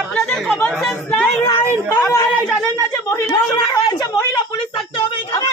আপনাদের common sense নাই, জানেন না যে মহিলা পুলিশ থাকতে হবে এখানে।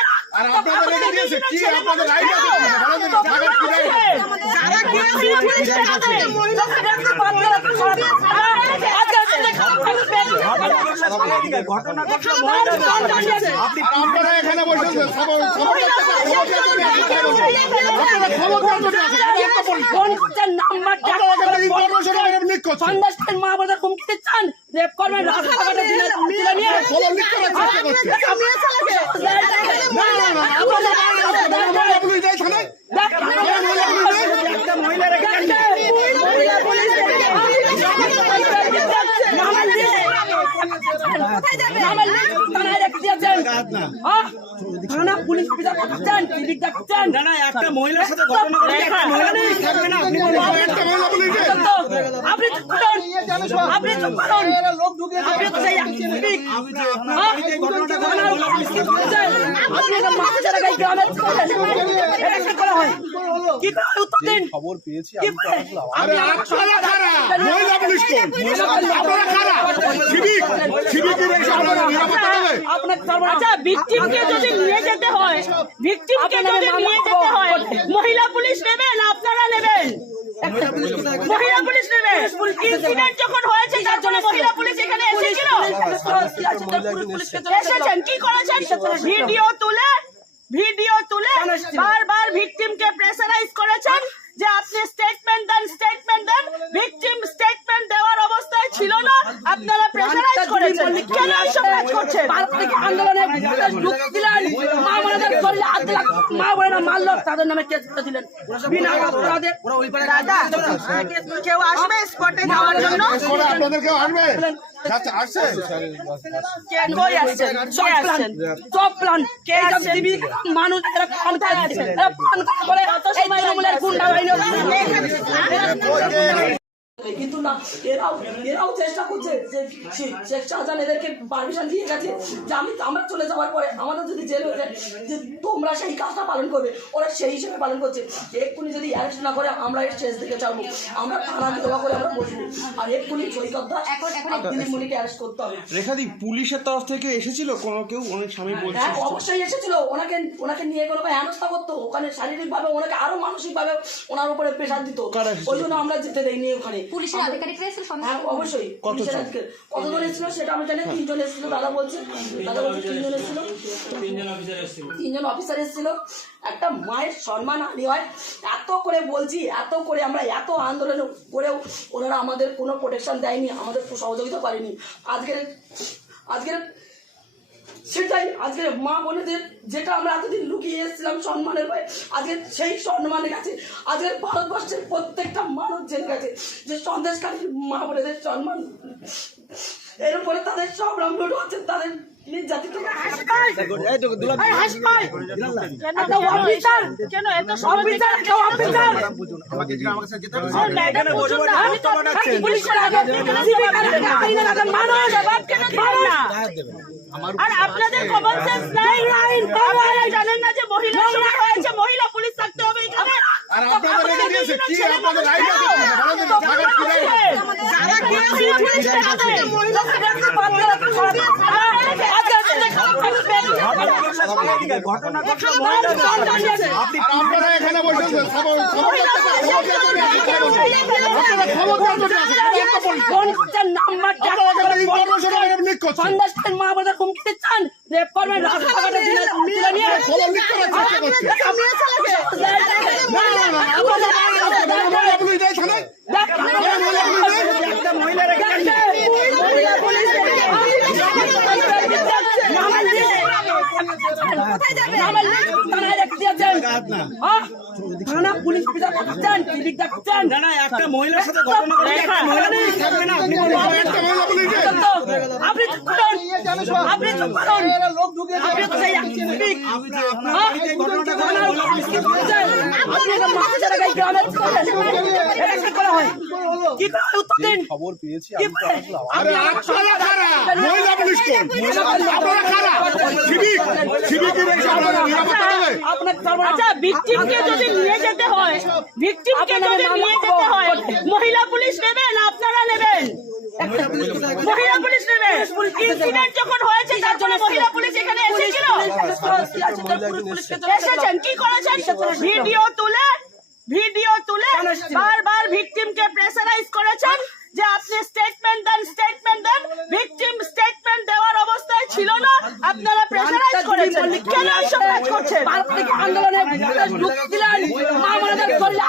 থানা পুলিশ অফিসার পাঠাচ্ছেন, টিভিক দেখাচ্ছেন, একটা মহিলার সাথে ঘটনা ঘটে, একটা মহিলা পুলিশ থাকবে না, আপনি বলবেন একটা মহিলা পুলিশ, আপনি চুপ করুন, আপনি চুপ করুন, লোক ঢুকে আপনি তো সেই টিভিক আপনি ঘটনাটা থানার পুলিশ কি করেছেন, আপনি এটা মাথা ছাড়া গাই গ্রামে এটা কি করা হয়, কি করে উত্তর দিন, খবর পেয়েছি আরে আপনারা কারা, মহিলা পুলিশ কোন, আপনারা কারা, টিভিক টিভিক এর সামনে নিরাপত্তা দেবে আপনার। আচ্ছা ভিকটিমকে যদি নিয়ে যেতে হয়, ভিকটিমকে যদি নিয়ে যেতে হয়, মহিলা পুলিশ নেবে না আপনারা নেবেন? মহিলা পুলিশ নেবে। ইনসিডেন্ট যখন হয়েছে তার জন্য মহিলা পুলিশ এখানে এসেছিল, এসেছেন কি করেছেন, ভিডিও তুলে বারবার ভিকটিমকে প্রেসারাইজ করেছেন যে আপনি স্টেটমেন্ট দেন, ভিকটিম স্টেটমেন্ট দেওয়ার অবস্থায় ছিল না, আপনারা প্রেসারাইজ করেছেন। কেন এইসব কাজ করছেন? আন্দোলনে মা বোনেরা মারলো, তাদের নামে কেস দিলেন বিনা অপরাধে। কেউ আসবে স্পটে যাওয়ার জন্য? আপনাদের কেউ আসবে? মানুষ কিন্তু না, এরাও চেষ্টা করছে যে শেখ শাহজাহান এদেরকে পারমিশন দিয়ে গেছে যে আমরা চলে যাওয়ার পরে আমাদের যদি জেল হয়ে যায় যে তোমরা সেই কাজটা পালন করবে, ওরা সেই হিসেবে পালন করছে। এক্ষুনি যদি অ্যারেস্ট না করে আমরা এর শেষ দিকে চাবো, আমরা থানাকে দেওয়া করে আমরা বসবো, আর এক্ষুনি সৈকত দিদিমণিকে অ্যারেস্ট করতে হবে। রেখাদি পুলিশের তরফ থেকে এসেছিল কোনো কেউ? অনেক স্বামী বলছে হ্যাঁ অবশ্যই এসেছিল, ওনাকে নিয়ে কোনো হেনস্থা করতো, ওখানে শারীরিক ভাবে ওনাকে আরো মানসিক ভাবে ওনার উপরে প্রেশার দিত, ওই জন্য আমরা যেতে দেয়নি ওখানে। পুলিশের আধিকারিকরা এসেছিল? হ্যাঁ অবশ্যই পুলিশের আধিকারিক। কতজন এসেছিল সেটা আমি জানি, 3 জন এসেছিল, দাদা বলছে 3 জন এসেছিল, 3 জন অফিসার এসেছিল। একটা মায়ের সম্মান হানি হয়, এত করে বলছি, এত করে আমরা এত আন্দোলন করেও ওনারা আমাদের কোনো প্রোটেকশন দেয়নি, আমাদের সহযোগিতা করেনি। আজকের সেটাই আজকের মা বোনেদের যেটা আমরা এতদিন লুকিয়ে এসেছিলাম সম্মানের ভয়ে, আজকে সেই সম্মানের কাছে আজকের ভারতবর্ষের প্রত্যেকটা মানুষ জেনে গেছে যে সন্দেশকারী মা বোনেদের সম্মান, এর উপরে তাদের সব রামলুট হচ্ছে, তাদের নির্যাতিত আর আপনাদের কমন সেন্স নাই, জানেন না যে মহিলা পুলিশ থাকতে হবে এখানে। আপনারা এখানে বসেছেন মা বোনের হুমকি দিচ্ছেন, রেপ করবেন, রাস্তাঘাটে থানা পুলিশ অফিসার পাঠাচ্ছেন, টিভিক দেখাচ্ছেন, একটা মহিলার সাথে ঘটনা ঘটে, একটা মহিলা পুলিশ থাকবে না, আপনি বলবেন একটা মহিলা পুলিশ, আপনি চুপ করুন, আপনি চুপ করুন। আপনি তো সেই আপনি একটা মাথা ছাড়া গাই গ্রামে এটা কি করা হয়? কি করা হয়? উত্তর দিন। খবর পেয়েছি কি আমি তো করে? আসলাম। আরে আপনারা কারা? মহিলা পুলিশ কোন? আপনারা কারা? সিভিক সিভিকের এই সব নিরাপত্তা দেবে? আচ্ছা, ভিকটিমকে যদি নিয়ে যেতে হয়, ভিকটিমকে যদি নিয়ে যেতে হয়, মহিলা পুলিশ নেবেন, আপনারা নেবেন, মহিলা পুলিশ নেবেন। ইনসিডেন্ট যখন হয়েছে তার জন্য মহিলা পুলিশ এখানে এসেছিল, এসেছেন, কি করেছেন? ভিডিও তুলে বারবার ভিকটিমকে প্রেসারাইজ করেছেন যে আপনি স্টেটমেন্ট দেন। ভিকটিম স্টেটমেন্ট দেওয়ার অবস্থায় ছিল না, আপনারা প্রেসারাইজ করেছেন। কেন এইসব কাজ করছেন? আন্দোলনে দিলেন, মা বোনেদের করলে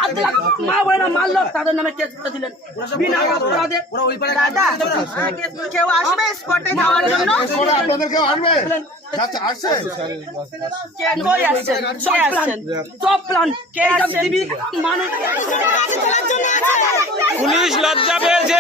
মা বোনেরা মারলো, তাদের নামে কেস করে দিলেন বিনা অপরাধে। দাদা, কেউ আসবে স্পটে যাওয়ার জন্য? আপনাদের কেউ আসবে? আচ্ছা আসছে কই আসছেন? কে আসছেন? সব প্ল্যান কে আসছেন? মানুষ পুলিশ লজ্জা পেয়েছে।